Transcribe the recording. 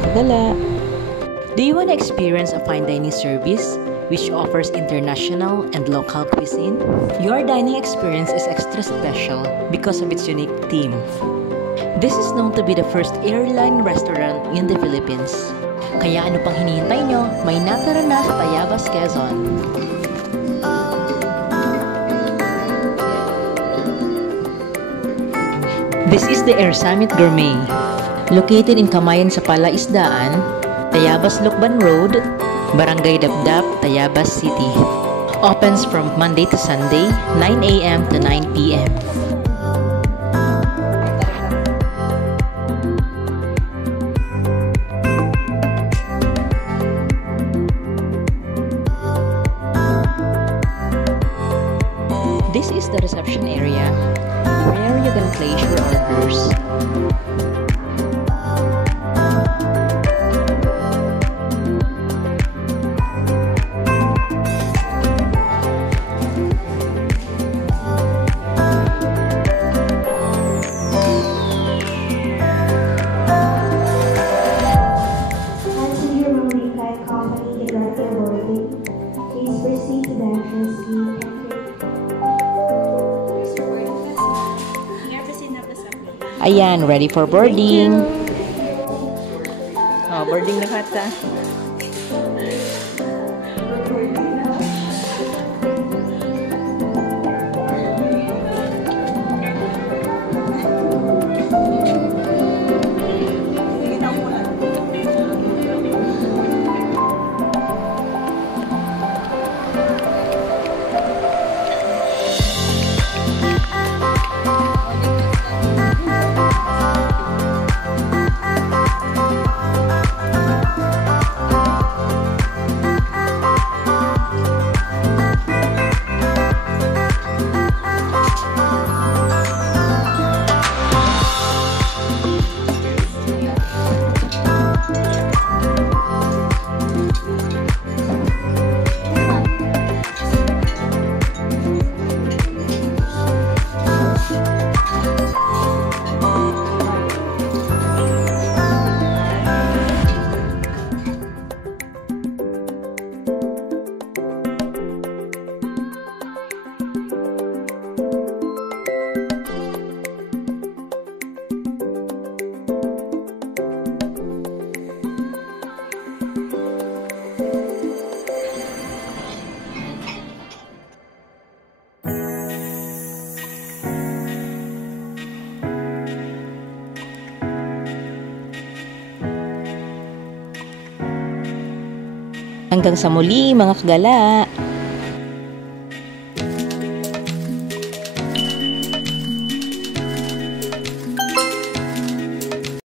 mga kagala! Do you want to experience a fine dining service which offers international and local cuisine? Your dining experience is extra special because of its unique theme. This is known to be the first airline restaurant in the Philippines. Kaya ano pang hinihintay nyo? May natira na sa Tayabas, Quezon. This is the Air Summit Gourmet. Located in Camayan sa Palaisdaan, Tayabas Lucban Road, Barangay Dabdab, Tayabas City. Opens from Monday to Sunday, 9 a.m. to 9 p.m. This is the reception area, where you can place your orders. Ayan, ready for boarding. Oh, boarding na kata. Hanggang sa muli mga kagala!